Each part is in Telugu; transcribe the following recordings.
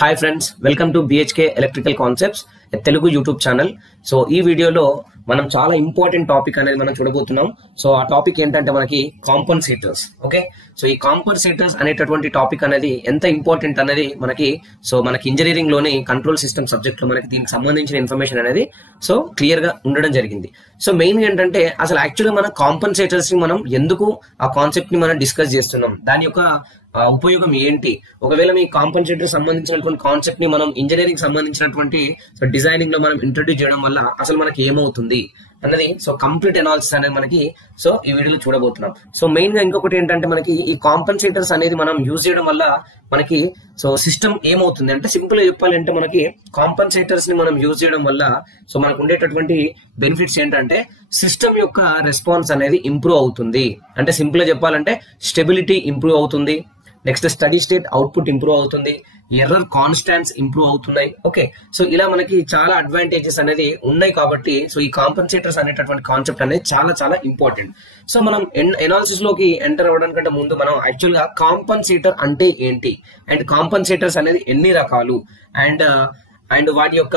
Hi friends, welcome to BHK electrical concepts Telugu YouTube channel. So ఈ వీడియోలో మనం చాలా ఇంపార్టెంట్ టాపిక్ అనేది మనం చూడబోతున్నాం. సో ఆ టాపిక్ ఏంటంటే మనకి కాంపన్సేటర్స్. ఓకే, సో ఈ కాంపన్సేటర్స్ అనేటటువంటి టాపిక్ అనేది ఎంత ఇంపార్టెంట్ అనేది మనకి ఇంజనీరింగ్ లోని కంట్రోల్ సిస్టమ్ సబ్జెక్ట్ లో మనకి దీనికి సంబంధించిన ఇన్ఫర్మేషన్ అనేది సో క్లియర్ గా ఉండడం జరిగింది. సో మెయిన్ ఏంటంటే అసలు యాక్చువల్గా మన కాంపన్సేటర్స్ ని మనం ఎందుకు ఆ కాన్సెప్ట్ ని మనం డిస్కస్ చేస్తున్నాం, దాని యొక్క ఉపయోగం ఏంటి, ఒకవేళ మీ కాంపన్సేటర్ సంబంధించినటువంటి కాన్సెప్ట్ ని మనం ఇంజనీరింగ్ సంబంధించినటువంటి డిజైనింగ్ లో మనం ఇంట్రొడ్యూస్ చేయడం వల్ల అసలు మనకి ఏమవుతుంది అన్నది సో కంప్లీట్ అనాలిసిస్ అనేది మనకి సో ఈ వీడియోలో చూడబోతున్నాం. సో మెయిన్ గా ఇంకొకటి ఏంటంటే మనకి ఈ కాంపన్సేటర్స్ అనేది మనం యూజ్ చేయడం వల్ల మనకి సో సిస్టమ్ ఏమవుతుంది అంటే సింపుల్ గా చెప్పాలంటే మనకి కాంపన్సేటర్స్ ని మనం యూజ్ చేయడం వల్ల సో మనకు ఉండేటటువంటి బెనిఫిట్స్ ఏంటంటే సిస్టమ్ యొక్క రెస్పాన్స్ అనేది ఇంప్రూవ్ అవుతుంది. అంటే సింపుల్ గా చెప్పాలంటే స్టెబిలిటీ ఇంప్రూవ్ అవుతుంది, next study state output improve అవుతుంది, ఎర్రర్ కాన్స్టాంట్స్ ఇంప్రూవ్ అవుతున్నాయి. ఓకే, సో ఇలా మనకి చాలా అడ్వాంటేజెస్ అనేది ఉన్నాయి కాబట్టి సో ఈ కాంపన్సేటర్స్ అనేటటువంటి కాన్సెప్ట్ అనేది చాలా చాలా ఇంపార్టెంట్. సో మనం ఎనాలిసిస్ లోకి ఎంటర్ అవ్వడానికంటే ముందు మనం యాక్చువల్ గా కాంపన్సేటర్ అంటే ఏంటి అండ్ కాంపన్సేటర్స్ అనేది ఎన్ని రకాలు అండ్ వాటి యొక్క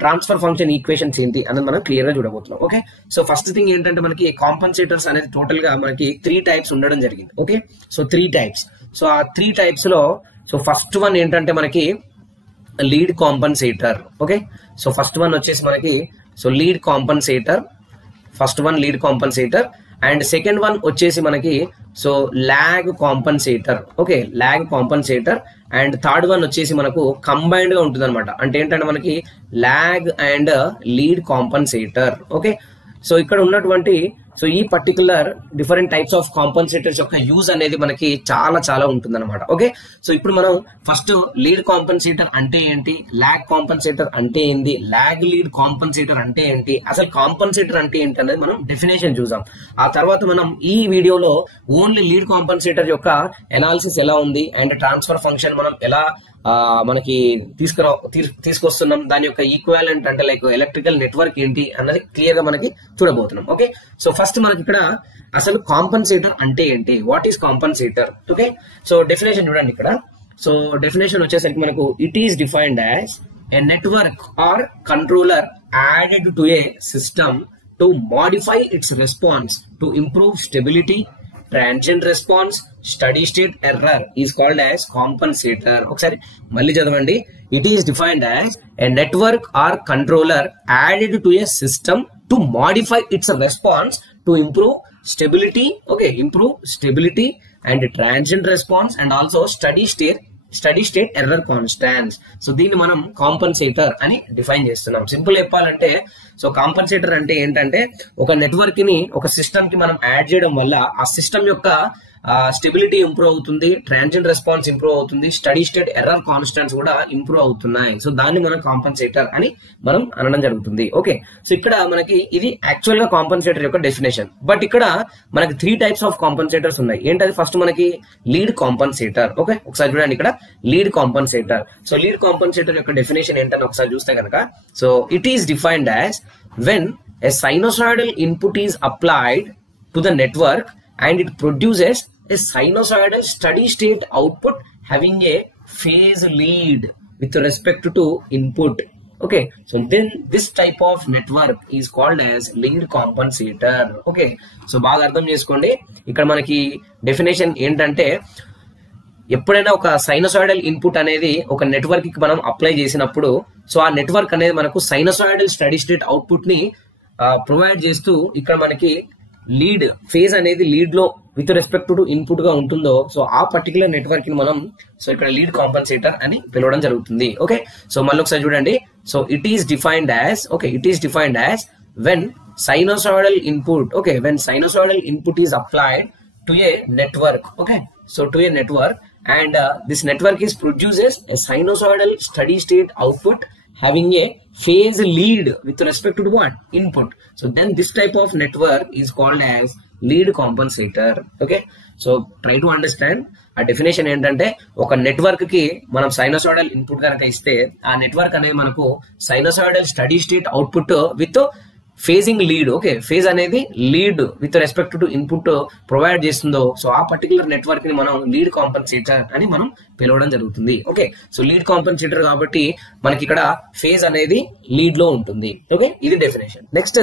ట్రాన్స్ఫర్ ఫంక్షన్ ఈక్వేషన్స్ ఏంటి అనేది మనం క్లియర్ గా చూడబోతున్నాం. ఓకే, సో ఫస్ట్ థింగ్ ఏంటంటే మనకి కాంపన్సేటర్స్ అనేది టోటల్ గా మనకి 3 టైప్స్ ఉండడం జరిగింది. Okay, so 3 types. సో ఆ 3 టైప్స్ లో సో ఫస్ట్ వన్ ఏంటంటే మనకి lead compensator. Okay, so first one వచ్చేసి మనకి so lead compensator, first one lead compensator and second one వచ్చేసి మనకి so lag compensator. Okay, lag compensator and third one వచ్చేసి మనకు కంబైన్డ్ గా ఉంటుంది అనమాట. అంటే ఏంటంటే మనకి lag and lead compensator. Okay, so ఇక్కడ ఉన్నటువంటి సో ఈ particular different types of compensators యొక్క యూజ్ అనేది మనకి చాలా చాలా ఉంటుంది అనమాట. ఓకే, సో ఇప్పుడు మనం ఫస్ట్ లీడ్ కాంపన్సేటర్ అంటే ఏంటి, లాగ్ కాంపన్సేటర్ అంటే ఏంటి, లాగ్ లీడ్ కాంపన్సేటర్ అంటే ఏంటి, అసలు కాంపన్సేటర్ అంటే ఏంటి అనేది మనం డెఫినేషన్ చూసాం. ఆ తర్వాత మనం ఈ వీడియోలో ఓన్లీ లీడ్ కాంపన్సేటర్ యొక్క ఎనాలిసిస్ ఎలా ఉంది అండ్ ట్రాన్స్ఫర్ ఫంక్షన్ మనం ఎలా మనకి తీసుకొస్తున్నాం, దాని యొక్క ఈక్వాలెంట్ అంటే లైక్ ఎలక్ట్రికల్ నెట్వర్క్ ఏంటి అన్నది క్లియర్ గా మనకి చూడబోతున్నాం. ఓకే, సో ఫస్ట్ మనకి ఇక్కడ అసలు కాంపన్సేటర్ అంటే ఏంటి, what is compensator. Okay, so definition చూడండి ఇక్కడ. సో డెఫినేషన్ వచ్చేసరికి మనకు it is defined as a network or controller added to a system to modify its response to improve stability, transient response, steady state error is called as compensator. ఒకసారి మళ్ళీ చదవండి. It is defined as a network or controller added to a system to modify its response to improve stability. Okay, improve stability and transient response and also study state error constants. So దీన్ని మనం కాంపన్సేటర్ అని డిఫైన్ చేస్తున్నాం. సింపుల్ చెప్పాలంటే సో కాంపన్సేటర్ అంటే ఏంటంటే ఒక నెట్వర్క్ ని ఒక సిస్టమ్ కి మనం యాడ్ చేయడం వల్ల ఆ సిస్టమ్ యొక్క స్టెబిలిటీ ఇంప్రూవ్ అవుతుంది, ట్రాన్సియెంట్ రెస్పాన్స్ ఇంప్రూవ్ అవుతుంది, స్టడీ స్టేట్ ఎర్రర్ కాన్స్టాంట్స్ కూడా ఇంప్రూవ్ అవుతున్నాయి. సో దాన్ని మనం కాంపన్సేటర్ అని మనం అనడం జరుగుతుంది. ఓకే, సో ఇక్కడ మనకి ఇది యాక్చువల్ గా కాంపన్సేటర్ యొక్క డెఫినేషన్. బట్ ఇక్కడ మనకి 3 టైప్స్ ఆఫ్ కాంపన్సేటర్స్ ఉన్నాయి. ఏంటది, ఫస్ట్ మనకి లీడ్ కాంపన్సేటర్. ఓకే, ఒకసారి చూడండి ఇక్కడ lead compensator. So lead compensator యొక్క డెఫినేషన్ ఏంటని ఒకసారి చూస్తే కనుక so it is defined as when a sinusoidal input is applied to the network and it produces a sinusoidal steady state output having a phase lead with respect to input. Okay, so then this type of network is called as lead compensator. Okay, so బాగా అర్థం చేసుకోండి. ఇక్కడ మనకి డెఫినేషన్ ఏంటంటే ఎప్పుడైనా ఒక సైనసాయిడల్ ఇన్పుట్ అనేది ఒక నెట్వర్క్ కి మనం అప్లై చేసినప్పుడు సో ఆ నెట్వర్క్ అనేది మనకు సైనసాయిడల్ స్టడీ స్టేట్ అవుట్పుట్ ని ప్రొవైడ్ చేస్తూ ఇక్కడ మనకి లీడ్ ఫేజ్ అనేది లీడ్ లో విత్ రెస్పెక్ట్ టు ఇన్పుట్ గా ఉంటుందో సో ఆ పర్టికులర్ నెట్వర్క్ ని మనం సో ఇక్కడ లీడ్ కాంపన్సేటర్ అని పిలవడం జరుగుతుంది. ఓకే, సో మళ్ళీ ఒకసారి చూడండి. So it is defined as when sinusoidal input, okay, when sinusoidal input is applied to a network. Okay, so to a network and this network is produces a sinusoidal steady state output having a phase lead with respect to what input. So then this type of network is called as lead compensator. Okay, so try to understand ఆ డెఫినేషన్ ఏంటంటే ఒక నెట్వర్క్ కి మనం సైనసాయిడల్ ఇన్పుట్ కనుక ఇస్తే ఆ నెట్వర్క్ అనేది మనకు sinusoidal steady state output with phasing lead, okay, phase అనేది lead with respect to input provide చేస్తుందో సో ఆ పర్టికులర్ నెట్వర్క్ ని మనం లీడ్ కాంపన్సేటర్ అని మనం పిలవడం జరుగుతుంది. ఓకే, సో లీడ్ కాంపన్సేటర్ కాబట్టి మనకి ఇక్కడ ఫేజ్ అనేది లీడ్ లో ఉంటుంది. ఓకే, ఇది definition. Next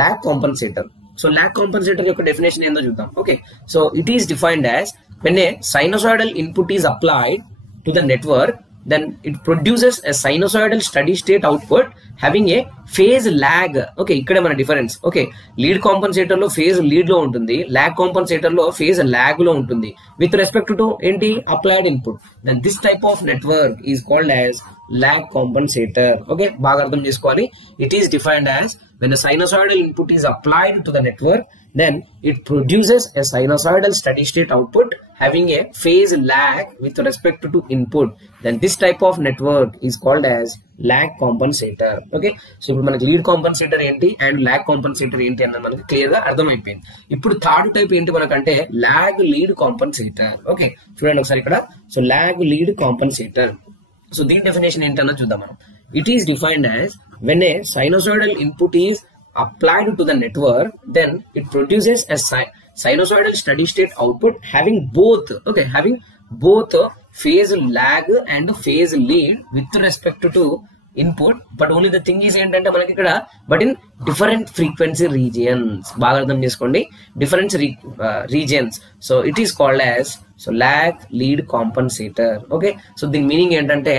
lag compensator. So lag compensator యొక్క డెఫినేషన్ ఏందో చూద్దాం. Okay, so it is defined as when a sinusoidal input is applied to the network, then it produces a sinusoidal steady state output having a phase lag. Okay, ikkada mana difference. Okay, lead compensator lo phase lead lo untundi, lag compensator lo phase lag lo untundi with respect to enti applied input. Then this type of network is called as lag compensator. Okay, baga ardham chesukovali. It is defined as when a sinusoidal input is applied to the network, then it produces a sinusoidal steady state output having a phase lag with respect to input. Then this type of network is called as lag compensator. Okay, so ఇప్పుడు మనకి లీడ్ కాంపన్సేటర్ ఏంటి అండ్ ల్యాగ్ కాంపన్సేటర్ ఏంటి అన్నది మనకి క్లియర్ గా అర్థమైపోయింది. ఇప్పుడు థర్డ్ టైప్ ఏంటి మనకంటే ల్యాగ్ లీడ్ కాంపన్సేటర్. ఓకే, చూడండి ఒకసారి ఇక్కడ. So lag lead compensator, so దీని డెఫినేషన్ ఏంటన్నది చూద్దాం మనం. It is defined as when a sinusoidal input is applied to the network, then it produces a sinusoidal steady state output having both, okay, having both phase lag and phase lead with respect to input, but only the thing is ఏంటంటే మనకి ఇక్కడ but in different frequency regions. బాగా అర్థం చేసుకోండి, different regions. So it is called as so lag lead compensator. Okay, so దీని మీనింగ్ ఏంటంటే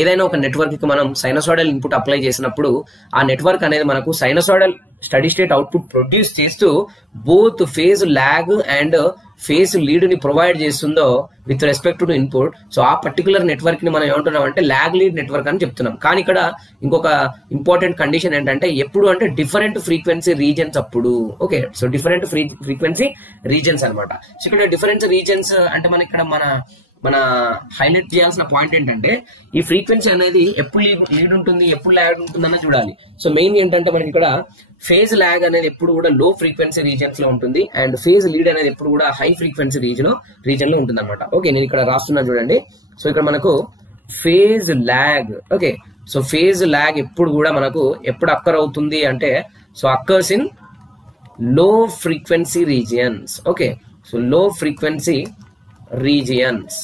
ఏదైనా ఒక నెట్వర్క్ కి మనం సైనసాయిడల్ ఇన్పుట్ అప్లై చేసినప్పుడు ఆ నెట్వర్క్ అనేది మనకు sinusoidal steady state output produce చేస్తూ both phase lag and phase lead ని ప్రొవైడ్ చేస్తుందో with respect to input. So ఆ పర్టికులర్ నెట్వర్క్ ని మనం ఏమంటున్నాం అంటే లాగ్ లీడ్ నెట్వర్క్ అని చెప్తున్నాం. కానీ ఇక్కడ ఇంకొక ఇంపార్టెంట్ కండిషన్ ఏంటంటే ఎప్పుడు అంటే డిఫరెంట్ ఫ్రీక్వెన్సీ రీజన్స్ అప్పుడు. Okay, so different frequency reasons అనమాట. సో ఇక్కడ డిఫరెంట్ రీజన్స్ అంటే మన ఇక్కడ మన హైలైట్ చేయాల్సిన పాయింట్ ఏంటంటే ఈ ఫ్రీక్వెన్సీ అనేది ఎప్పుడు లీడ్ ఉంటుంది ఎప్పుడు లాగ్ ఉంటుంది అన్న చూడాలి. సో మెయిన్ ఏంటంటే మనకి ఇక్కడ ఫేజ్ లాగ్ అనేది ఎప్పుడు కూడా లో ఫ్రీక్వెన్సీ రీజన్స్ లో ఉంటుంది అండ్ ఫేజ్ లీడ్ అనేది ఎప్పుడు కూడా హై ఫ్రీక్వెన్సీ రీజన్ లో ఉంటుంది అనమాట. ఓకే, నేను ఇక్కడ రాస్తున్నా చూడండి. సో ఇక్కడ మనకు phase lag, okay, so phase lag ఎప్పుడు కూడా మనకు ఎప్పుడు అక్కర్ అవుతుంది అంటే సో అక్కర్స్ ఇన్ లో ఫ్రీక్వెన్సీ రీజియన్స్. ఓకే, సో లో frequency regions.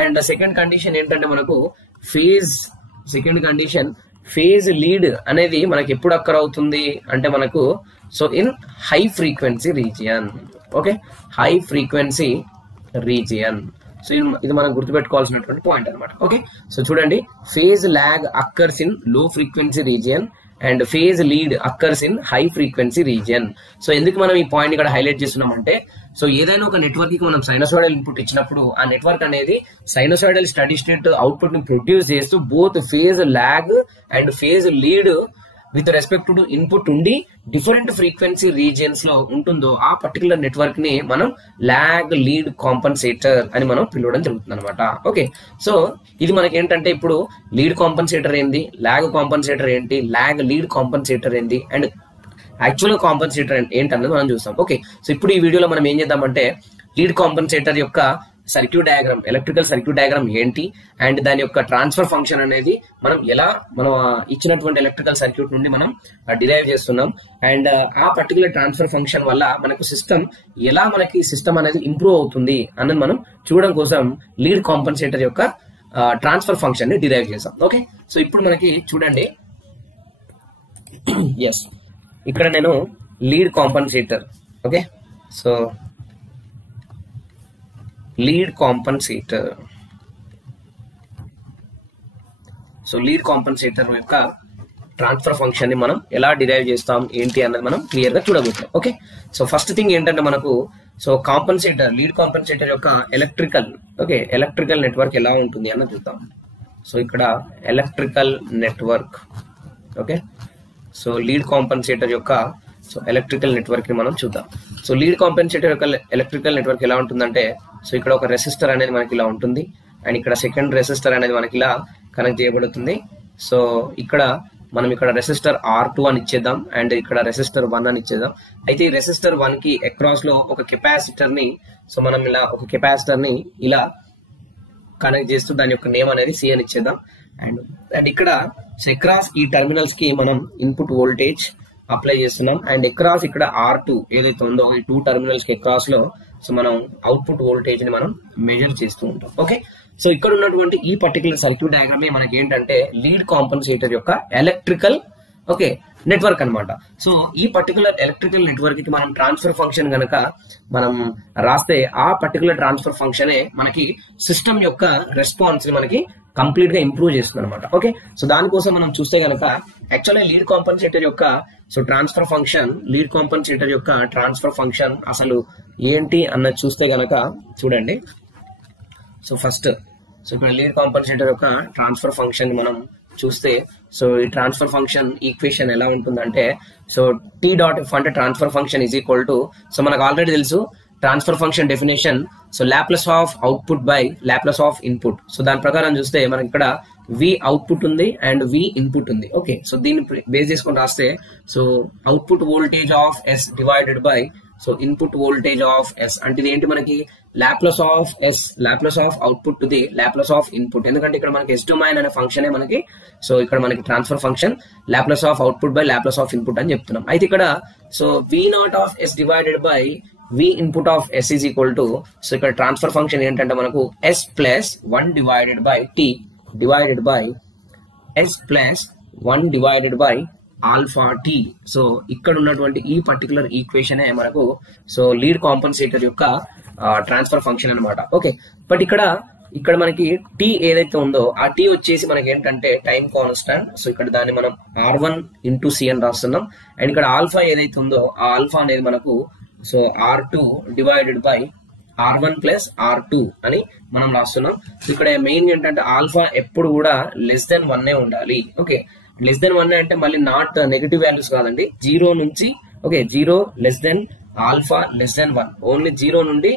And second condition ఏంటంటే మనకు ఫేజ్ లీడ్ అనేది మనకి ఎప్పుడు అక్కర్ అవుతుంది అంటే మనకు so in high frequency region. Okay, high frequency region. So ఇది మనం గుర్తుపెట్టుకోవాల్సినటువంటి పాయింట్ అనమాట. ఓకే, సో చూడండి, ఫేజ్ లాగ్ అక్కర్స్ ఇన్ లో frequency region and phase lead occurs in high frequency region. So ఎందుకు మనం ఈ పాయింట్ ఇక్కడ హైలైట్ చేస్తున్నామంటే సో ఏదైనా ఒక నెట్వర్క్ కి మనం సైనసాయిడల్ ఇన్పుట్ ఇచ్చినప్పుడు ఆ నెట్వర్క్ అనేది సైనసాయిడల్ స్టడీ స్టేట్ అవుట్పుట్ ని ప్రొడ్యూస్ చేస్తూ both phase lag and phase lead with respect to input ఉండి డిఫరెంట్ ఫ్రీక్వెన్సీ రీజియన్స్ లో ఉంటుందో ఆ పర్టికులర్ నెట్వర్క్ ని మనం లాగ్ లీడ్ కాంపన్సేటర్ అని మనం పిలవడం జరుగుతుంది అనమాట. ఓకే, సో ఇది మనకి ఏంటంటే ఇప్పుడు లీడ్ కాంపన్సేటర్ ఏంటి, లాగ్ కాంపన్సేటర్ ఏంటి, లాగ్ లీడ్ కాంపన్సేటర్ ఏంటి అండ్ యాక్చువల్ కాంపన్సేటర్ ఏంటన్నది మనం చూస్తాం. ఓకే, సో ఇప్పుడు ఈ వీడియోలో మనం ఏం చేద్దామంటే లీడ్ కాంపన్సేటర్ యొక్క circuit diagram, electrical circuit diagram ఏంటి అండ్ దాని యొక్క ట్రాన్స్ఫర్ ఫంక్షన్ అనేది మనం ఇచ్చినటువంటి ఎలక్ట్రికల్ సర్క్యూట్ నుండి మనం డిరైవ్ చేస్తున్నాం అండ్ ఆ పర్టికులర్ ట్రాన్స్ఫర్ ఫంక్షన్ వల్ల మనకు మనకి సిస్టమ్ అనేది ఇంప్రూవ్ అవుతుంది అన్నది మనం చూడడం కోసం లీడ్ కాంపన్సేటర్ యొక్క ట్రాన్స్ఫర్ ఫంక్షన్ ని డిరైవ్ చేసాం. ఓకే, సో ఇప్పుడు మనకి చూడండి, ఎస్, ఇక్కడ నేను lead compensator, okay, so lead compensator, so lead compensator యొక్క ట్రాన్స్ఫర్ ఫంక్షన్ ని మనం ఎలా డిరైవ్ చేస్తాం ఏంటి అన్నది మనం క్లియర్ గా చూడబోతున్నాం. ఓకే, సో ఫస్ట్ థింగ్ ఏంటంటే మనకు సో లీడ్ కాంపన్సేటర్ యొక్క ఎలక్ట్రికల్ నెట్వర్క్ ఎలా ఉంటుంది అన్నది చూద్దాం. సో ఇక్కడ electrical network, okay, so lead compensator యొక్క ఎలక్ట్రికల్ నెట్వర్క్ ని మనం చూద్దాం. సో లీడ్ కాంపన్సేటర్ యొక్క ఎలక్ట్రికల్ నెట్వర్క్ ఎలా ఉంటుందంటే సో ఇక్కడ ఒక రెసిస్టర్ అనేది మనకి ఇలా ఉంటుంది అండ్ ఇక్కడ సెకండ్ రెసిస్టర్ అనేది మనకి ఇలా కనెక్ట్ చేయబడుతుంది. సో ఇక్కడ మనం రెసిస్టర్ R2 అని ఇచ్చేద్దాం అండ్ ఇక్కడ రెసిస్టర్ 1 అని ఇచ్చేద్దాం. అయితే ఈ రెసిస్టర్ 1 కి అక్రాస్ లో ఒక కెపాసిటర్ ని మనం ఇలా ఒక కెపాసిటర్ ని ఇలా కనెక్ట్ చేస్తూ దాని యొక్క నేమ్ అనేది C అని ఇచ్చేద్దాం. అండ్ ఇక్కడ అక్రాస్ ఈ టెర్మినల్స్ కి మనం ఇన్పుట్ వోల్టేజ్ అప్లై చేస్తున్నాం. అండ్ అక్రాస్ ఇక్కడ R2 ఏదైతే ఉందో ఈ 2 టెర్మినల్స్ కి అక్రాస్ లో సో మనం అవుట్పుట్ వోల్టేజ్ ని మనం మెజర్ చేస్తూ ఉంటాం. ఓకే, సో ఇక్కడ ఉన్నటువంటి ఈ పర్టికులర్ సర్క్యూట్ డయాగ్రామ్ మనకి ఏంటంటే లీడ్ కాంపన్సేటర్ యొక్క ఎలక్ట్రికల్ ఓకే నెట్వర్క్ అన్నమాట. సో ఈ పర్టికులర్ ఎలక్ట్రికల్ నెట్వర్క్ కి మనం ట్రాన్స్ఫర్ ఫంక్షన్ గనక మనం రాస్తే ఆ పర్టికులర్ ట్రాన్స్ఫర్ ఫంక్షనే మనకి సిస్టమ్ యొక్క రెస్పాన్స్ ని మనకి కంప్లీట్ గా ఇంప్రూవ్ చేస్తుంది అనమాట. ఓకే, సో దానికోసం మనం చూస్తే గనక యాక్చువల్గా లీడ్ కాంపన్సేటర్ యొక్క so transfer function, lead compensator యొక్క ట్రాన్స్ఫర్ ఫంక్షన్ అసలు ఏంటి అన్నది చూస్తే గనక చూడండి. సో ఫస్ట్ సో ఇక్కడ లీడ్ కాంపన్సేటర్ యొక్క ట్రాన్స్ఫర్ ఫంక్షన్ మనం చూస్తే సో ఈ ట్రాన్స్ఫర్ ఫంక్షన్ ఈక్వేషన్ ఎలా ఉంటుందంటే సో టీ డాట్ ఎఫ్ అంటే transfer function is equal to so మనకు ఆల్రెడీ తెలుసు transfer function definition so Laplace of output by Laplace of input. So దాని ప్రకారం చూస్తే మనకి ఇక్కడ వి అవుట్పుట్ ఉంది అండ్ వి ఇన్పుట్ ఉంది. ఓకే, సో దీన్ని బేస్ చేసుకొని రాస్తే so output voltage of yes divided by so input voltage of S అంటే ఇది ఏంటి మనకి Laplace of S, Laplace of output to the Laplace of input. ఎందుకంటే ఇక్కడ మనకి ఎస్ డొమైన్ అనే ఫంక్షన్ మనకి సో ఇక్కడ మనకి transfer function Laplace of output by Laplace of input అని చెప్తున్నాం. అయితే ఇక్కడ so V not of yes divided by V input of S is equal to so ఇక్కడ ట్రాన్స్ఫర్ ఫంక్షన్ ఏంటంటే మనకు S plus 1 divided by T divided by S plus 1 divided by alpha T. So ఇక్కడ ఉన్నటువంటి ఈ పర్టికులర్ ఈక్వేషన్ మనకు సో లీడ్ కాంపన్సేటర్ యొక్క ట్రాన్స్ఫర్ ఫంక్షన్ అనమాట. ఓకే, బట్ ఇక్కడ మనకి టీ ఏదైతే ఉందో ఆ టీ వచ్చేసి మనకి ఏంటంటే టైం కాన్స్టాంట్. సో ఇక్కడ దాన్ని మనం R1 ఇంటూ సి అని రాస్తున్నాం. అండ్ ఇక్కడ ఆల్ఫా ఏదైతే ఉందో ఆ ఆల్ఫా అనేది మనకు so R2 divided by R1 plus R2 అని మనం రాస్తున్నాం. ఇక్కడ మెయిన్ ఏంటంటే ఆల్ఫా ఎప్పుడు కూడా లెస్ దెన్ 1 ఉండాలి. ఓకే, లెస్ దెన్ 1 అంటే మళ్ళీ నాట్ నెగటివ్ వాల్యూస్ కాదండి, 0 నుంచి okay 0 less than alpha less than 1, only 0 నుండి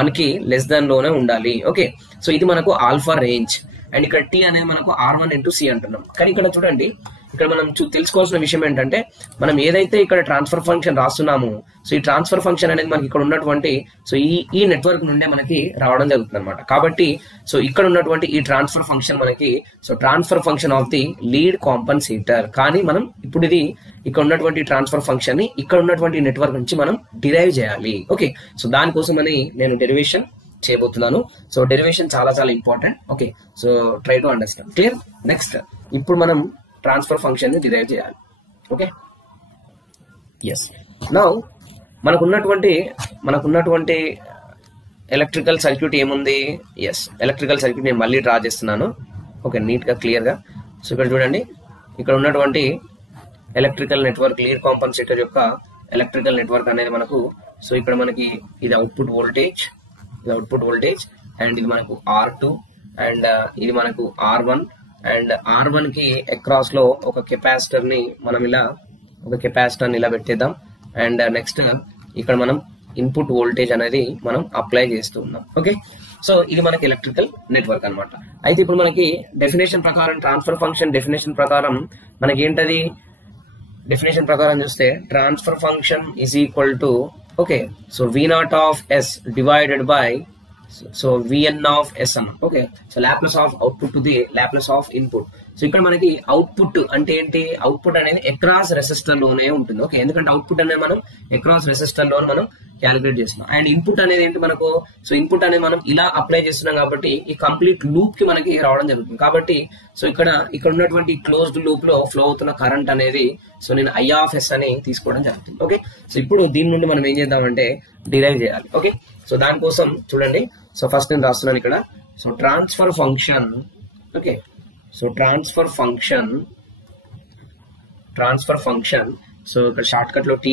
1 కి లెస్ దెన్ లోనే ఉండాలి. ఓకే, సో ఇది మనకు ఆల్ఫా రేంజ్. అండ్ ఇక్కడ టీ అనేది మనకు R1 ఇంటూ సి అంటున్నాం. కానీ ఇక్కడ చూడండి ఇక్కడ మనం తెలుసుకోవాల్సిన విషయం ఏంటంటే మనం ఏదైతే ఇక్కడ ట్రాన్స్ఫర్ ఫంక్షన్ రాస్తున్నామో సో ఈ ట్రాన్స్ఫర్ ఫంక్షన్ అనేది మనకి ఇక్కడ ఉన్నటువంటి సో ఈ నెట్వర్క్ నుండే మనకి రావడం జరుగుతుంది అనమాట. కాబట్టి సో ఇక్కడ ఉన్నటువంటి ఈ ట్రాన్స్ఫర్ ఫంక్షన్ మనకి so transfer function of the lead compensator. కానీ మనం ఇప్పుడు ఇది ఇక్కడ ఉన్నటువంటి ట్రాన్స్ఫర్ ఫంక్షన్ ని ఇక్కడ ఉన్నటువంటి నెట్వర్క్ నుంచి మనం డిరైవ్ చేయాలి. ఓకే, సో దానికోసం అని నేను డెరివేషన్ చేయబోతున్నాను. సో డెరివేషన్ చాలా చాలా important. Okay, so try to understand. Clear? Next ఇప్పుడు మనం ట్రాన్స్ఫర్ ఫంక్షన్ ని డిరైవ్ చేయాలి. Okay, yes. నౌ మనకున్నటువంటి ఎలక్ట్రికల్ సర్క్యూట్ ఏముంది? ఎస్, ఎలక్ట్రికల్ సర్క్యూట్ నేను మళ్ళీ డ్రా చేస్తున్నాను. ఓకే, నీట్ గా క్లియర్ గా. సో ఇక్కడ చూడండి ఇక్కడ ఉన్నటువంటి ఎలక్ట్రికల్ నెట్వర్క్ లీడ్ కాంపన్సేటర్ యొక్క ఎలక్ట్రికల్ నెట్వర్క్ అనేది మనకు సో ఇక్కడ మనకి ఇది అవుట్పుట్ వోల్టేజ్, అండ్ ఇది మనకు R2 అండ్ ఇది మనకు R1. అండ్ R1 కి అక్రాస్ లో ఒక కెపాసిటర్ ని మనం ఇలా పెట్టేద్దాం. అండ్ నెక్స్ట్ ఇక్కడ మనం ఇన్పుట్ వోల్టేజ్ అనేది మనం అప్లై చేస్తూ ఉన్నాం. ఓకే, సో ఇది మనకి ఎలక్ట్రికల్ నెట్వర్క్ అన్నమాట. అయితే ఇప్పుడు మనకి డెఫినేషన్ ప్రకారం ట్రాన్స్ఫర్ ఫంక్షన్ డెఫినేషన్ ప్రకారం మనకి ఏంటది? డెఫినేషన్ ప్రకారం చూస్తే transfer function is equal to okay so V not of yes divided by so Vn of s అన్న. Okay, so Laplace of output to the Laplace of input. So ఇక్కడ మనకి అవుట్పుట్ అంటే ఏంటి? అవుట్పుట్ అనేది అక్రాస్ రెసిస్టర్ లోనే ఉంటుంది. ఓకే, ఎందుకంటే అవుట్పుట్ అనేది మనం అక్రాస్ రెసిస్టర్ లో మనం క్యాలిక్యులేట్ చేస్తున్నాం. అండ్ ఇన్పుట్ అనేది ఏంటి మనకు? సో ఇన్పుట్ అనేది మనం ఇలా అప్లై చేస్తున్నాం కాబట్టి ఈ కంప్లీట్ లూప్ కి మనకి రావడం జరుగుతుంది. కాబట్టి సో ఇక్కడ ఉన్నటువంటి క్లోజ్డ్ లూప్ లో ఫ్లో అవుతున్న కరెంట్ అనేది సో నేను I ఆఫ్ ఎస్ అని తీసుకోవడం జరుగుతుంది. ఓకే, సో ఇప్పుడు దీని నుండి మనం ఏం చేద్దామంటే డిరైవ్ చేయాలి. ఓకే, సో దానికోసం చూడండి సో ఫస్ట్ నేను రాస్తున్నాను ఇక్కడ so transfer function. Okay, so transfer function so ఇక్కడ షార్ట్ కట్ లో టీ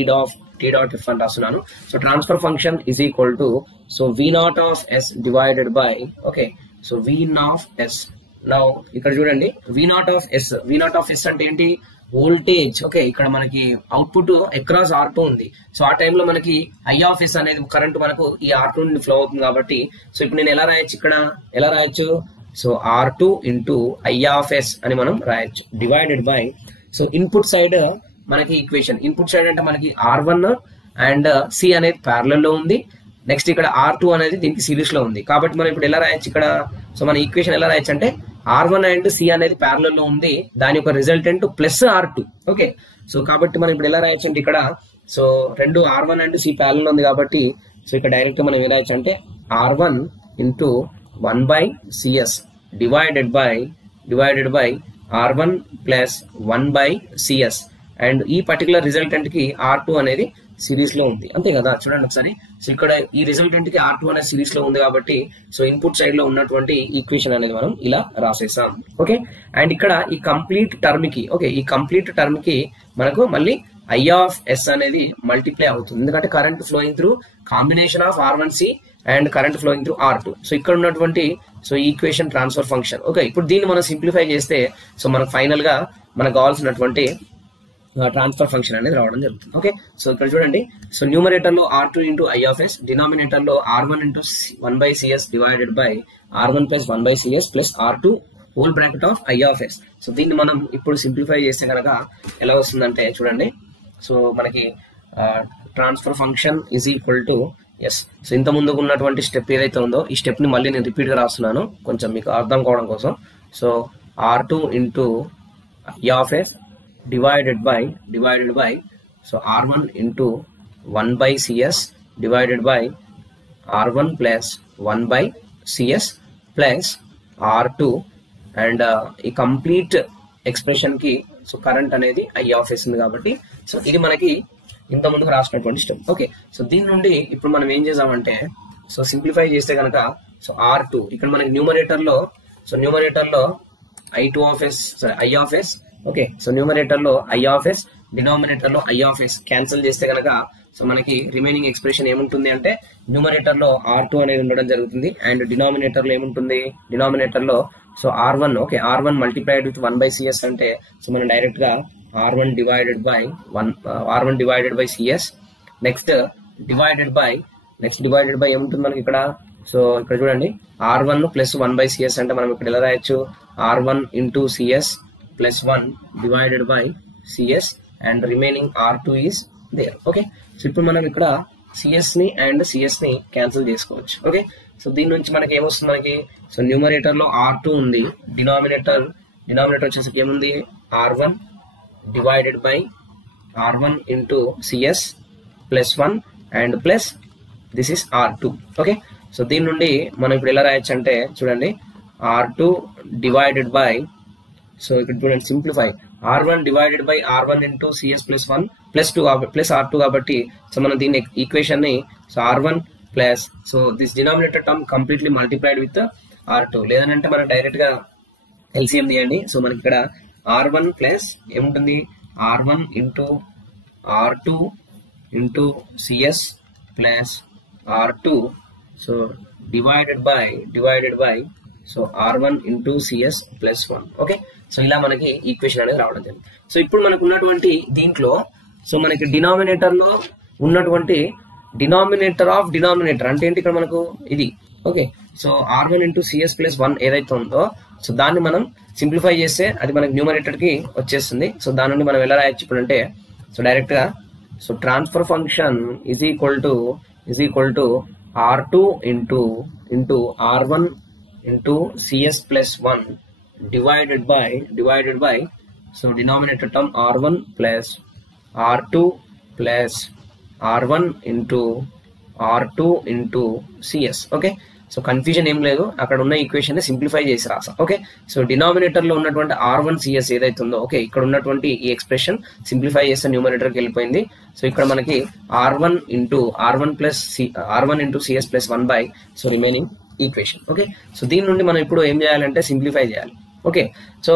డాట్ ఎఫ్ అని రాస్తున్నాను. So transfer function is equal to so V not of yes divided by okay so Vn of S. Now ఇక్కడ చూడండి వి నాట్ ఆఫ్ ఎస్ అంటే ఏంటి? వోల్టేజ్. ఓకే, ఇక్కడ మనకి అవుట్పుట్ అక్రాస్ R2 ఉంది. సో ఆ టైంలో మనకి I ఆఫ్ ఎస్ అనేది కరెంట్ మనకు ఈ R2 నుండి ఫ్లో అవుతుంది. కాబట్టి సో ఇప్పుడు నేను ఎలా రాయొచ్చు? So R2 into I of S అని మనం రాయొచ్చు divided by so input side మనకి ఈక్వేషన్. ఇన్పుట్ సైడ్ అంటే మనకి R1 అండ్ C అనేది ప్యారలల్ లో ఉంది. నెక్స్ట్ ఇక్కడ R2 అనేది దీనికి సిరీస్ లో ఉంది. కాబట్టి మనం ఇప్పుడు ఎలా రాయొచ్చు ఇక్కడ? సో మన ఈక్వేషన్ ఎలా రాయొచ్చు అంటే R1 అండ్ C అనేది ప్యారలల్ లో ఉంది, దాని యొక్క resultant plus R2. Okay, so కాబట్టి మనం ఇప్పుడు ఎలా రాయొచ్చు అంటే ఇక్కడ సో రెండు R1 అండ్ C ప్యారలల్ ఉంది కాబట్టి సో ఇక్కడ డైరెక్ట్ మనం ఎలా రాయొచ్చు అంటే R1 into 1/CS divided by R1 plus 1/CS. And ఈ పర్టికులర్ రిజల్టెంట్ కి R2 అనేది సిరీస్ లో ఉంది, అంతే కదా. చూడండి ఒకసారి, సో ఇక్కడ ఈ రిజల్టెంట్ కి R2 అనేది సిరీస్ లో ఉంది కాబట్టి సో ఇన్పుట్ సైడ్ లో ఉన్నటువంటి ఈక్వేషన్ అనేది మనం ఇలా రాసేసాం. ఓకే, అండ్ ఇక్కడ ఈ కంప్లీట్ టర్మ్ కి ఈ కంప్లీట్ టర్మ్ కి మనకు మళ్ళీ I(S) అనేది మల్టిప్లై అవుతుంది, ఎందుకంటే current flowing through combination of R1C and current flowing through R2. So ఇక్కడ ఉన్నటువంటి so equation transfer function. Okay, ఇప్పుడు దీన్ని మనం సింప్లిఫై చేస్తే సో మనకు ఫైనల్ గా మనకు కావాల్సినటువంటి ట్రాన్స్ఫర్ ఫంక్షన్ అనేది రావడం జరుగుతుంది. ఓకే, సో ఇక్కడ చూడండి, సో న్యూమరేటర్ లో R2 ఇంటూ I(S), డినామినేటర్ లో R1 into 1/CS divided by R1 plus 1/CS plus R2 whole bracket of I(S). So దీన్ని మనం ఇప్పుడు సింప్లిఫై చేస్తే కనుక ఎలా వస్తుందంటే చూడండి, సో మనకి transfer function is equal to S. So ఇంత ముందుకు ఉన్నటువంటి స్టెప్ ఏదైతే ఉందో ఈ స్టెప్ ని మళ్ళీ నేను రిపీట్ గా రాస్తున్నాను కొంచెం మీకు అర్థం కావడం కోసం. So R2 into I(S) divided by so R1 into 1/CS divided by R1 plus 1/CS plus R2 and ఈ కంప్లీట్ ఎక్స్ప్రెషన్ కి సో కరెంట్ అనేది I(S) ఉంది కాబట్టి సో ఇది మనకి ఇంత ముందుకు రాసినటువంటి స్టెప్. ఓకే, సో దీని నుండి ఇప్పుడు మనం ఏం చేద్దామంటే సో సింప్లిఫై చేస్తే కనుక సో R2 ఇక్కడ మనకి న్యూమరేటర్ లో I(S) ఓకే, సో న్యూమరేటర్ లో I(S), డినామినేటర్ లో I(S) క్యాన్సిల్ చేస్తే కనుక సో మనకి రిమైనింగ్ ఎక్స్ప్రెషన్ ఏముంటుంది అంటే న్యూమరేటర్ లో R2 అనేది ఉండడం జరుగుతుంది అండ్ డినామినేటర్ లో ఏముంటుంది, డినామినేటర్ లో so R1. Okay, R1 multiplied with 1/CS అంటే సో మనం డైరెక్ట్ గా R1 divided by CS next divided by ఏముంటుంది మనకి ఇక్కడ. సో ఇక్కడ చూడండి R1 ప్లస్ 1/CS అంటే మనం ఇక్కడ ఎలా రాయొచ్చు, R1 into CS plus 1 divided by CS and remaining R2 is there. Okay, so ఇప్పుడు మనం ఇక్కడ CS ని అండ్ CS ని క్యాన్సిల్ చేసుకోవచ్చు. ఓకే, సో దీని నుంచి మనకి ఏమొస్తుంది, మనకి సో న్యూమరేటర్ లో R2 ఉంది, డినామినేటర్ వచ్చేసరికి ఏముంది R1 divided by R1 into CS plus 1 and plus this is R2. Okay, so దీని నుండి మనం ఇప్పుడు ఎలా రాయొచ్చు అంటే చూడండి R2 డివైడెడ్ బై సో ఇక్కడ చూడండి simplify R1 divided by R1 into CS plus 1 plus R2 కాబట్టి సో మనం దీని ఈక్వేషన్ ని so R1 plus so this denominator term completely multiplied with R2, లేదంటే మనం డైరెక్ట్ గా LCM తీయండి. సో మనకి ఇక్కడ R1 ప్లస్ ఏముంటుంది R1 into R2 into CS plus R2 so divided by so R1 into CS plus 1. Okay, so ఇలా మనకి ఈక్వేషన్ అనేది రావడం జరిగింది. సో ఇప్పుడు మనకు ఉన్నటువంటి దీంట్లో సో మనకి డినామినేటర్ లో ఉన్నటువంటి డినామినేటర్ ఆఫ్ డినామినేటర్ అంటే ఏంటి ఇక్కడ మనకు ఇది. Okay, so R1 into CS plus 1 ఏదైతే ఉందో సో దాన్ని మనం సింప్లిఫై చేస్తే అది మనకి న్యూమరేటర్ కి వచ్చేస్తుంది. సో దాని నుండి మనం ఎలా రాయొచ్చు ఇప్పుడు అంటే సో డైరెక్ట్ గా so transfer function is equal to R2 into R1 into CS plus 1 divided by so denominator term R1 plus R2 plus R1 into CS. Okay, so confusion ఏం లేదు, అక్కడ ఉన్న ఈక్వేషన్ ని సింప్లిఫై చేసి రాసా. ఓకే, సో డినామినేటర్ లో ఉన్నటువంటి R1 CS ఏదైతే ఉందో ఓకే ఇక్కడ ఉన్నటువంటి ఈ ఎక్స్ప్రెషన్ సింప్లిఫై చేస్తే న్యూమరేటర్ కి వెళ్ళిపోయింది. సో ఇక్కడ మనకి R1 into CS plus 1 by so remaining equation. Okay, so దీని నుండి మనం ఇప్పుడు ఏం చేయాలంటే సింప్లిఫై చేయాలి. ఓకే, సో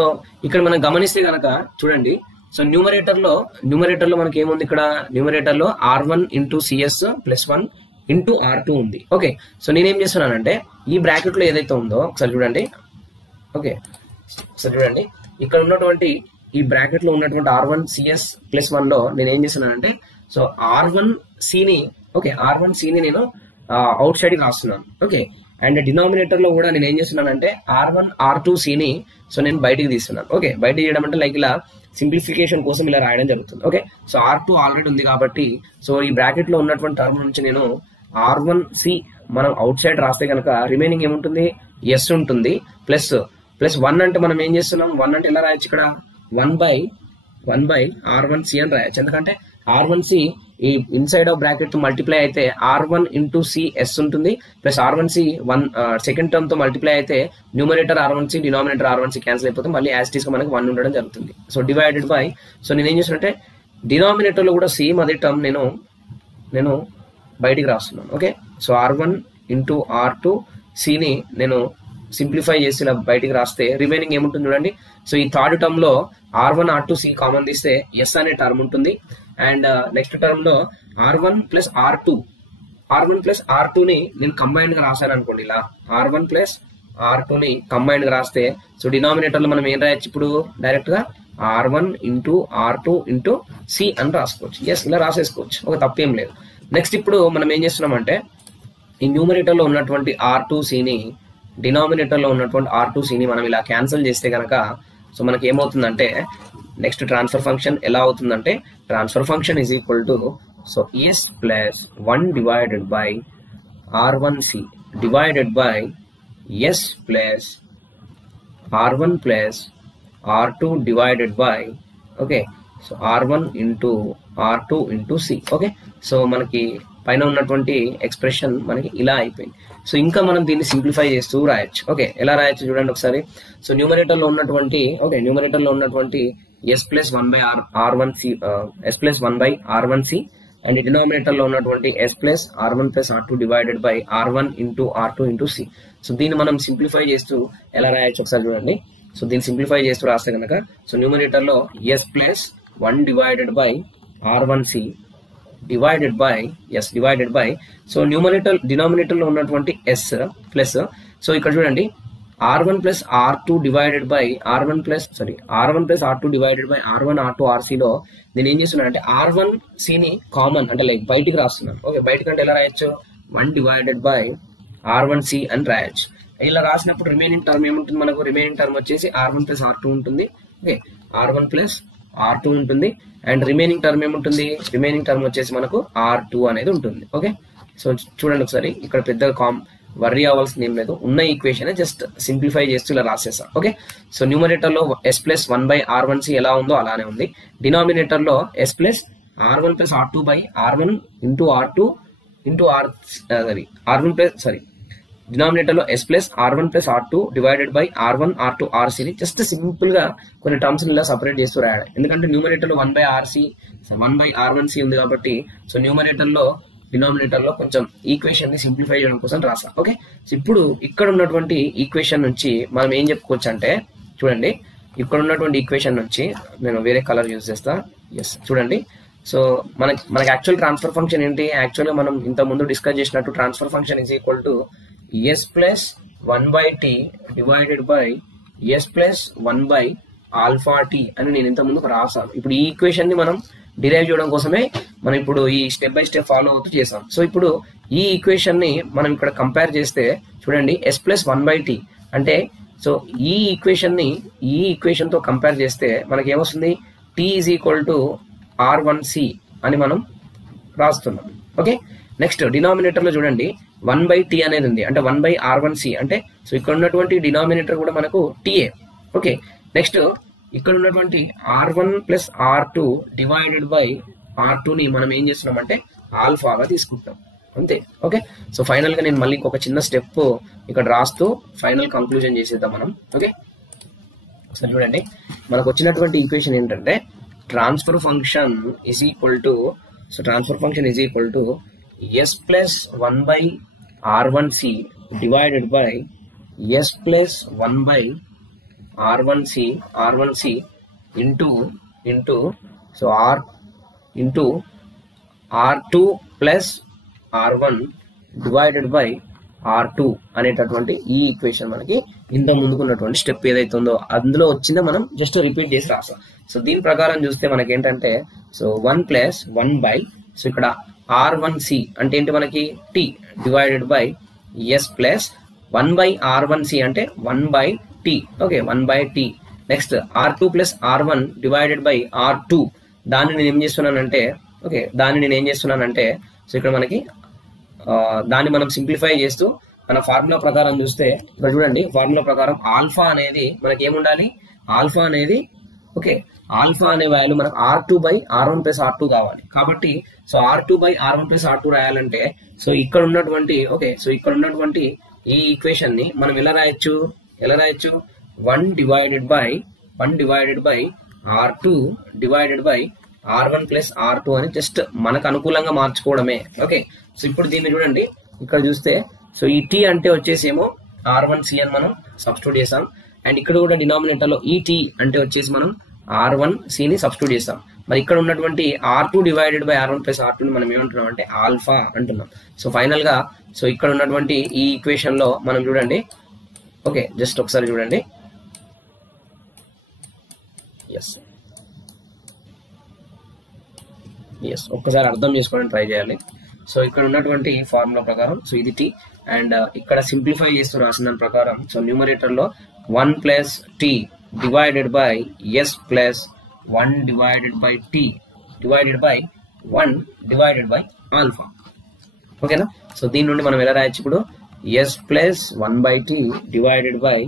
ఇక్కడ మనం గమనిస్తే కనుక చూడండి సో న్యూమరేటర్ లో మనకి ఏముంది ఇక్కడ న్యూమరేటర్ లో R1 into CS plus 1 into R2 ఉంది. ఓకే, సో నేనేం చేస్తున్నానంటే ఈ బ్రాకెట్ లో ఏదైతే ఉందో ఒకసారి చూడండి. ఓకే, ఒకసారి చూడండి ఇక్కడ ఉన్నటువంటి ఈ బ్రాకెట్ లో ఉన్నటువంటి R1 CS ప్లస్ 1 లో నేను ఏం చేస్తున్నానంటే సో R1C ని నేను అవుట్ సైడ్ కి రాస్తున్నాను. ఓకే, అండ్ డినామినేటర్ లో కూడా నేను ఏం చేస్తున్నానంటే R1 R2C ని సో నేను బయటికి తీస్తున్నాను. ఓకే, బయటికి చేయడం అంటే లైక్ ఇలా సింప్లిఫికేషన్ కోసం ఇలా రాయడం జరుగుతుంది. ఓకే, సో R2 ఆల్రెడీ ఉంది కాబట్టి సో ఈ బ్రాకెట్ లో ఉన్నటువంటి టర్మ్ నుంచి నేను R1C మనం అవుట్ సైడ్ రాస్తే కనుక రిమైనింగ్ ఏముంటుంది S ఉంటుంది ప్లస్ ప్లస్ 1 అంటే మనం ఏం చేస్తున్నాం, 1 అంటే ఎలా రాయొచ్చు ఇక్కడ 1 by R1C అని రాయొచ్చు. ఎందుకంటే R1C ఈ ఇన్సైడ్ ఆఫ్ బ్రాకెట్ తో మల్టిప్లై అయితే R1 into CS ఉంటుంది, ప్లస్ R1C సెకండ్ టర్మ్ తో మల్టిప్లై అయితే numerator R1C denominator R1C cancel అయిపోతే మళ్ళీ యాజ్ ఇట్ ఈస్ గా మనకి 1 ఉండడం జరుగుతుంది. సో డివైడెడ్ బై, సో నేను ఏం చేస్తున్నట్టే డినామినేటర్ లో కూడా సేమ్ అదే టర్మ్ నేను బయటికి రాస్తున్నాను. Okay, so R1 into R2C ని నేను సింప్లిఫై చేసి ఇలా బయటికి రాస్తే రిమైనింగ్ ఏముంటుంది చూడండి. సో ఈ థర్డ్ టర్మ్ లో R1 R2C కామన్ తీస్తే ఎస్ అనే టర్మ్ ఉంటుంది. అండ్ నెక్స్ట్ టర్మ్ లో R1 ప్లస్ R2 ని నేను కంబైన్డ్ గా రాశాను అనుకోండి. ఇలా R1 ప్లస్ R2 ని కంబైన్డ్ గా రాస్తే సో డినామినేటర్ లో మనం ఏం రాయొచ్చు ఇప్పుడు డైరెక్ట్ గా R1 into R2 into C అని రాసుకోవచ్చు. ఎస్, ఇలా రాసేసుకోవచ్చు, ఒక తప్పేం లేదు. నెక్స్ట్ ఇప్పుడు మనం ఏం చేస్తున్నామంటే ఈ న్యూమరేటర్ లో ఉన్నటువంటి R2C ని డినామినేటర్ లో ఉన్నటువంటి R2C ని మనం ఇలా క్యాన్సిల్ చేస్తే కనుక సో మనకి ఏమవుతుందంటే నెక్స్ట్ ట్రాన్స్ఫర్ ఫంక్షన్ ఎలా అవుతుందంటే transfer function is equal to so S plus 1 divided by R1C divided by S plus R1 plus R2 divided by okay so R1 into R2 into C. Okay, so మనకి పైన ఉన్నటువంటి ఎక్స్ప్రెషన్ మనకి ఇలా అయిపోయింది. సో ఇంకా మనం దీన్ని సింప్లిఫై చేస్తూ రాయొచ్చు. ఓకే, ఎలా రాయొచ్చు చూడండి ఒకసారి. సో న్యూమరేటర్ లో ఉన్నటువంటి S plus 1 by R1C and denominator లో ఉన్నటువంటి S plus R1 plus R2 divided by R1 into R2 into C. So దీన్ని మనం సింప్లిఫై చేస్తూ ఎలా రాయొచ్చు ఒకసారి చూడండి. సో దీన్ని సింప్లిఫై చేస్తూ రాస్తే కనుక సో న్యూమరేటర్ లో S plus 1 divided by R1C divided by so denominator లో ఉన్నటువంటి S ప్లస్ సో ఇక్కడ చూడండి R1 plus R2 divided by R1 plus R2 divided by R1 R2 RC లో నేను ఏం చేస్తున్నాను అంటే R1C ని కామన్ అంటే లైక్ బయటికి రాస్తున్నాను. ఓకే, బయటికి అంటే ఎలా రాయొచ్చు 1 డివైడెడ్ బై R1C అని రాయొచ్చు. ఇలా రాసినప్పుడు రిమైనింగ్ టర్మ్ ఏముంటుంది మనకు, రిమైనింగ్ టర్మ్ వచ్చేసి R1 ప్లస్ R2 ఉంటుంది. ఓకే, R1 ప్లస్ R2 ఉంటుంది అండ్ రిమైనింగ్ టర్మ్ ఏముంటుంది, రిమైనింగ్ టర్మ్ వచ్చేసి మనకు R2 అనేది ఉంటుంది. ఓకే, సో చూడండి ఒకసారి ఇక్కడ పెద్దగా వర్రీ అవ్వాల్సింది ఏం లేదు, ఉన్న ఈక్వేషన్ జస్ట్ సింప్లిఫై చేస్తూ ఇలా రాసేసా. ఓకే, సో న్యూమరేటర్ లో S ప్లస్ 1 by R1C ఎలా ఉందో అలానే ఉంది. డినామినేటర్ లో S plus R1 plus R2 by R1 into R2 into R1 plus denominator లో S plus R1 plus R2 divided by R1 R2 RC ని జస్ట్ సింపుల్ గా కొన్ని టర్మ్స్ ఇలా సపరేట్ చేస్తూ రాయాలి. ఎందుకంటే న్యూమరేటర్ లో 1 by R1C ఉంది కాబట్టి సో న్యూమరేటర్ లో డినామినేటర్ లో కొంచెం ఈక్వేషన్ ని సింప్లిఫై చేయడం కోసం రాసా. ఓకే, సో ఇప్పుడు ఇక్కడ ఉన్నటువంటి ఈక్వేషన్ నుంచి మనం ఏం చెప్పుకోవచ్చు అంటే చూడండి, ఇక్కడ ఉన్నటువంటి ఈక్వేషన్ నుంచి నేను వేరే కలర్ యూజ్ చేస్తా. ఎస్, చూడండి. సో మనకి యాక్చువల్ ట్రాన్స్ఫర్ ఫంక్షన్ ఏంటి, యాక్చువల్గా మనం ఇంత ముందు డిస్కస్ చేసినట్టు transfer function is equal to S plus 1 by T divided by S plus 1 by alpha T అని నేను ఇంత ముందుకు రాసాను. ఇప్పుడు ఈ ఈక్వేషన్ ని మనం డిరైవ్ చేయడం కోసమే మనం ఇప్పుడు ఈ స్టెప్ బై స్టెప్ ఫాలో అవుతూ చేసాం. సో ఇప్పుడు ఈ ఈక్వేషన్ ని మనం ఇక్కడ కంపేర్ చేస్తే చూడండి S ప్లస్ 1 by T అంటే సో ఈ ఈక్వేషన్ తో కంపేర్ చేస్తే మనకి ఏమొస్తుంది, T is equal to R1C అని మనం రాస్తున్నాం. ఓకే, నెక్స్ట్ డినామినేటర్ లో చూడండి 1 by T అనేది ఉంది అంటే 1 by R1C అంటే సో ఇక్కడ ఉన్నటువంటి డినామినేటర్ కూడా మనకు TA. ఓకే, నెక్స్ట్ ఇక్కడ ఉన్నటువంటి R1 plus R2 divided by R2 ని మనం ఏం చేస్తున్నాం అంటే ఆల్ఫాగా తీసుకుంటాం అంతే. ఓకే, సో ఫైనల్ గా నేను మళ్ళీ ఇంకొక చిన్న స్టెప్ ఇక్కడ రాస్తూ ఫైనల్ కంక్లూజన్ చేసేద్దాం మనం. ఓకే, సో చూడండి మనకు వచ్చినటువంటి ఈక్వేషన్ ఏంటంటే transfer function is equal to S plus 1 by R1C divided by S plus 1 by R1C into so R2 plus R1 divided by R2 అనేటటువంటి ఈ ఈక్వేషన్ మనకి ఇంత ముందుకున్నటువంటి స్టెప్ ఏదైతే ఉందో అందులో వచ్చిందో మనం జస్ట్ రిపీట్ చేసి రాసాం. సో దీని ప్రకారం చూస్తే మనకి ఏంటంటే సో 1 ప్లస్ 1 బై సో ఇక్కడ R1C అంటే ఏంటి మనకి T divided by S plus 1 by R1C అంటే 1 by T. Okay, 1 by T. Next R2 plus R1 divided by R2 దాన్ని నేను ఏం చేస్తున్నానంటే సో ఇక్కడ మనకి దాన్ని మనం సింప్లిఫై చేస్తూ మన ఫార్ములా ప్రకారం చూస్తే ఇక్కడ చూడండి, ఫార్ములా ప్రకారం ఆల్ఫా అనేది మనకి ఏముండాలి, ఆల్ఫా అనేది ఓకే, ఆల్ఫా అనే వాల్యూ మనకు R2/R1+R2 కావాలి. కాబట్టి సో R2/R1+R2 రాయాలంటే సో ఇక్కడ ఉన్నటువంటి ఓకే, సో ఇక్కడ ఉన్నటువంటి ఈ ఈక్వేషన్ ని మనం ఎలా రాయొచ్చు, 1 divided by R2 divided by R1+R2 అని జస్ట్ మనకు అనుకూలంగా మార్చుకోవడమే. ఓకే, సో ఇప్పుడు దీన్ని చూడండి, ఇక్కడ చూస్తే సో ఈ టీ అంటే వచ్చేసేమో R1C అని మనం సబ్స్టిట్యూట్ చేసాం. అండ్ ఇక్కడ కూడా డినామినేటర్ లో ఈ టీ అంటే వచ్చేసి మనం R1C ని సబ్స్టిట్యూట్ చేస్తాం. మరి ఇక్కడ ఉన్నటువంటి R2 divided by R1+R2 ని మనం ఏమంటున్నాం అంటే ఆల్ఫా అంటున్నాం. సో ఫైనల్ గా సో ఇక్కడ ఉన్నటువంటి ఈ ఈక్వేషన్ లో మనం చూడండి, ఓకే జస్ట్ ఒకసారి చూడండి, ఎస్ ఒక్కసారి అర్థం చేసుకోవడానికి ట్రై చేయాలి. సో ఇక్కడ ఉన్నటువంటి ఫార్ములా ప్రకారం సో ఇది టీ, అండ్ ఇక్కడ సింప్లిఫై చేస్తూ రాసిన దాని ప్రకారం సో న్యూమరేటర్ లో 1 + t divided by s plus 1 divided by t divided by 1 divided by alpha. ఓకేనా, సో దీని నుండి మనం ఎలా రాయొచ్చు ఇప్పుడు, s plus 1/t divided by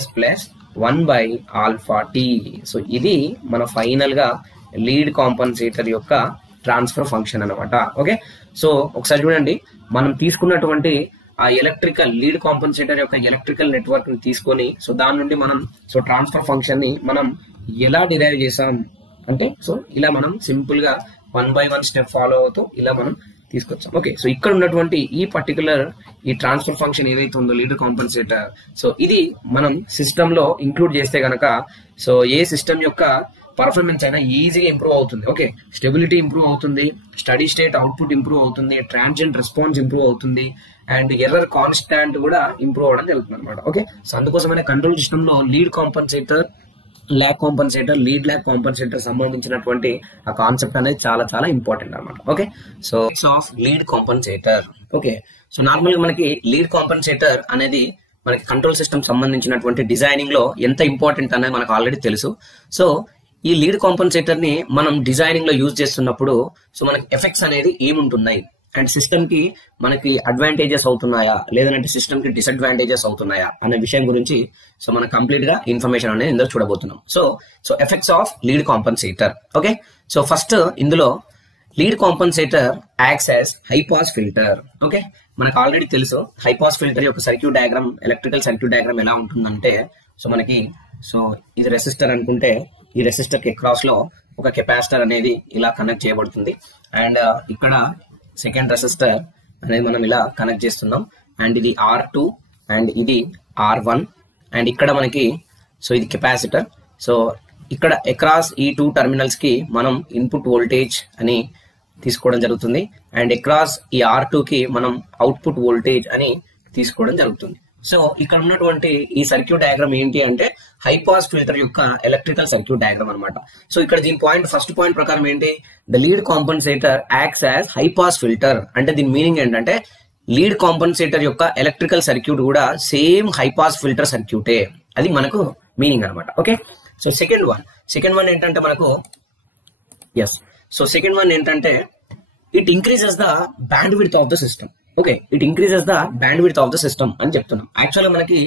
s plus 1/alpha t. So ఇది మన ఫైనల్ గా లీడ్ కాంపన్సేటర్ యొక్క ట్రాన్స్ఫర్ ఫంక్షన్ అన్నమాట. ఓకే, సో ఒకసారి చూడండి, మనం తీసుకున్నటువంటి ఆ ఎలక్ట్రికల్ లీడ్ కాంపన్సేటర్ యొక్క ఎలక్ట్రికల్ నెట్వర్క్ ని తీసుకొని సో దాని నుండి మనం సో ట్రాన్స్ఫర్ ఫంక్షన్ ని మనం ఎలా డిరైవ్ చేసాం అంటే సో ఇలా మనం సింపుల్ గా 1 by 1 స్టెప్ ఫాలో అవుతూ ఇలా మనం తీసుకొచ్చాం. ఓకే, సో ఇక్కడ ఉన్నటువంటి ఈ పర్టికులర్ ఈ ట్రాన్స్ఫర్ ఫంక్షన్ ఏదైతే ఉందో లీడ్ కాంపన్సేటర్, సో ఇది మనం సిస్టమ్ లో ఇంక్లూడ్ చేస్తే గనక సో ఏ సిస్టమ్ యొక్క పర్ఫార్మెన్స్ అయినా ఈజీగా ఇంప్రూవ్ అవుతుంది. ఓకే, స్టెబిలిటీ ఇంప్రూవ్ అవుతుంది, స్టడీ స్టేట్ అవుట్పుట్ ఇంప్రూవ్ అవుతుంది, ట్రాన్సియెంట్ రెస్పాన్స్ ఇంప్రూవ్ అవుతుంది, అండ్ ఎర్రర్ కాన్స్టాంట్ కూడా ఇంప్రూవ్ అవడం జరుగుతుంది అనమాట. ఓకే, సో అందుకోసమైన కంట్రోల్ సిస్టమ్ లో lead compensator, lag compensator, lead lag compensator సంబంధించినటువంటి ఆ కాన్సెప్ట్ అనేది చాలా చాలా ఇంపార్టెంట్ అనమాట. Okay, so of lead compensator. Okay, so normal గా మనకి లీడ్ కాంపన్సేటర్ అనేది మనకి కంట్రోల్ సిస్టమ్ సంబంధించినటువంటి డిజైనింగ్ లో ఎంత ఇంపార్టెంట్ అనేది మనకు ఆల్రెడీ తెలుసు. సో ఈ లీడ్ కాంపన్సేటర్ ని మనం డిజైనింగ్ లో యూజ్ చేస్తున్నప్పుడు సో మనకి ఎఫెక్ట్స్ అనేది ఏముంటున్నాయి అండ్ సిస్టమ్ కి మనకి అడ్వాంటేజెస్ అవుతున్నాయా లేదంటే సిస్టమ్ కి డిసడ్వాంటేజెస్ అవుతున్నాయా అనే విషయం గురించి సో మనం కంప్లీట్ గా ఇన్ఫర్మేషన్ అనేది ఇందులో చూడబోతున్నాం. So effects of lead compensator. Okay, so first ఇందులో lead compensator acts as high pass filter. Okay, మనకు ఆల్రెడీ తెలుసు హై పాస్ ఫిల్టర్ యొక్క circuit diagram, electrical circuit diagram ఎలా ఉంటుందంటే సో మనకి సో ఇది రెసిస్టర్ అనుకుంటే ఈ రెసిస్టర్ కి అక్రాస్ లో ఒక కెపాసిటర్ అనేది ఇలా కనెక్ట్ చేయబడుతుంది, అండ్ ఇక్కడ సెకండ్ రెసిస్టర్ అనేది మనం ఇలా కనెక్ట్ చేస్తున్నాం, అండ్ ఇది R2 అండ్ ఇది R1, అండ్ ఇక్కడ మనకి సో ఇది కెపాసిటర్. సో ఇక్కడ అక్రాస్ ఈ 2 టర్మినల్స్ కి మనం ఇన్పుట్ వోల్టేజ్ అని తీసుకోవడం జరుగుతుంది, అండ్ అక్రాస్ ఈ R2 కి మనం అవుట్పుట్ వోల్టేజ్ అని తీసుకోవడం జరుగుతుంది. సో ఇక్కడ ఉన్నటువంటి ఈ సర్క్యూట్ డయాగ్రామ్ ఏంటి అంటే హై పాస్ ఫిల్టర్ యొక్క ఎలక్ట్రికల్ సర్క్యూట్ డయాగ్రామ్ అనమాట. సో ఇక్కడ దీని పాయింట్ ఫస్ట్ పాయింట్ ప్రకారం ఏంటి, the lead compensator acts as high pass filter అంటే దీని మీనింగ్ ఏంటంటే లీడ్ కాంపన్సేటర్ యొక్క ఎలక్ట్రికల్ సర్క్యూట్ కూడా సేమ్ హై పాస్ ఫిల్టర్ సర్క్యూటే, అది మనకు మీనింగ్ అనమాట. ఓకే, సో సెకండ్ వన్ ఏంటంటే మనకు సెకండ్ వన్ ఏంటంటే it increases the band width of the system. Okay, it increases the band width of the system అని చెప్తున్నాం. యాక్చువల్గా మనకి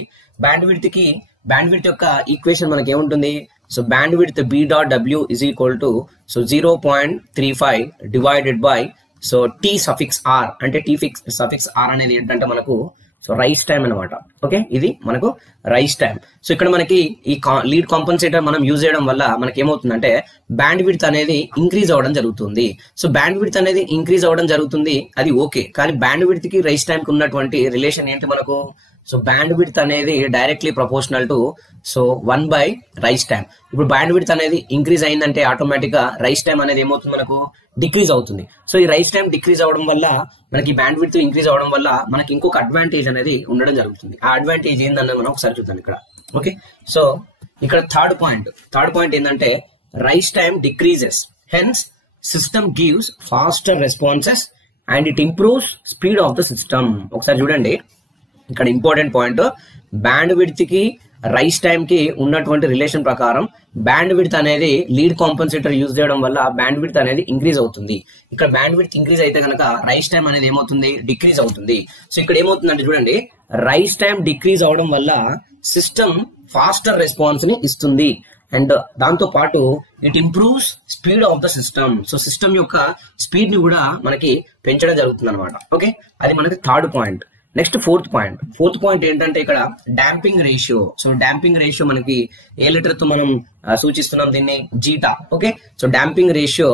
బ్యాండ్ విడ్త్ యొక్క ఈక్వేషన్ మనకి ఏముంటుంది, so band width B.W is equal to so 0.35 divided by so T suffix R అంటే T సఫిక్స్ R అనేది ఏంటంటే మనకు సో రైస్ టైం అనమాట. ఓకే, ఇది మనకు రైస్ టైం. సో ఇక్కడ మనకి ఈ లీడ్ కాంపన్సేటర్ మనం యూజ్ చేయడం వల్ల మనకి ఏమవుతుందంటే బ్యాండ్ విడ్త్ అనేది ఇంక్రీజ్ అవ్వడం జరుగుతుంది. సో బ్యాండ్ విడ్త్ అనేది ఇంక్రీజ్ అవ్వడం జరుగుతుంది, అది ఓకే, కానీ బ్యాండ్ విడ్త్ కి రైస్ టైం కి ఉన్నటువంటి రిలేషన్ ఏంటి మనకు, సో బ్యాండ్ విడ్త్ అనేది directly proportional to so 1 rise time. ఇప్పుడు బ్యాండ్ విడ్త్ అనేది ఇంక్రీజ్ అయిందంటే ఆటోమేటిక్ గా రైస్ టైం అనేది ఏమవుతుంది మనకు డిక్రీజ్ అవుతుంది. సో ఈ రైస్ టైం డిక్రీజ్ అవడం వల్ల మనకి బ్యాండ్ విడ్త్ ఇంక్రీజ్ అవడం వల్ల మనకి ఇంకొక అడ్వాంటేజ్ అనేది ఉండడం జరుగుతుంది. ఆ అడ్వాంటేజ్ ఏందన్నది మనం ఒకసారి చూద్దాం ఇక్కడ. ఓకే, సో ఇక్కడ థర్డ్ పాయింట్ ఏంటంటే rise time decreases, hence system gives faster responses and it improves speed of the system. ఒకసారి చూడండి, ఇక్కడ ఇంపార్టెంట్ పాయింట్, బ్యాండ్ విడ్త్ కి రైస్ టైం కి ఉన్నటువంటి రిలేషన్ ప్రకారం బ్యాండ్ విడ్త్ అనేది లీడ్ కాంపెన్సేటర్ యూజ్ చేయడం వల్ల బ్యాండ్ విడ్త్ అనేది ఇంక్రీజ్ అవుతుంది. ఇక్కడ బ్యాండ్ విడ్త్ ఇంక్రీజ్ అయితే కనుక రైస్ టైం అనేది ఏమవుతుంది, డిక్రీజ్ అవుతుంది. సో ఇక్కడ ఏమవుతుందంటే చూడండి, రైస్ టైం డిక్రీజ్ అవడం వల్ల సిస్టమ్ ఫాస్టర్ రెస్పాన్స్ ని ఇస్తుంది అండ్ దాంతో పాటు it improves speed of the system. So system యొక్క స్పీడ్ ని కూడా మనకి పెంచడం జరుగుతుంది అనమాట. ఓకే, అది మనకి third point. Next fourth point ఏంటంటే ఇక్కడ damping ratio. So damping ratio మనకి ఏ లెటర్ తో మనం సూచిస్తున్నాం దీన్ని, zeta. Okay, so damping ratio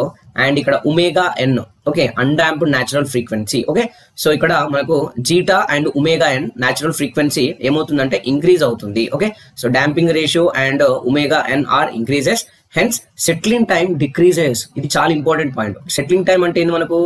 and ఇక్కడ omega N. Okay, undamped natural frequency. Okay, so ఇక్కడ మనకు zeta and omega N natural frequency ఏమవుతుందంటే ఇంక్రీజ్ అవుతుంది. Okay, so damping ratio and omega N are increases, hence settling time decreases. ఇది చాలా ఇంపార్టెంట్ పాయింట్. సెటిలింగ్ టైం అంటే ఏంది మనకు,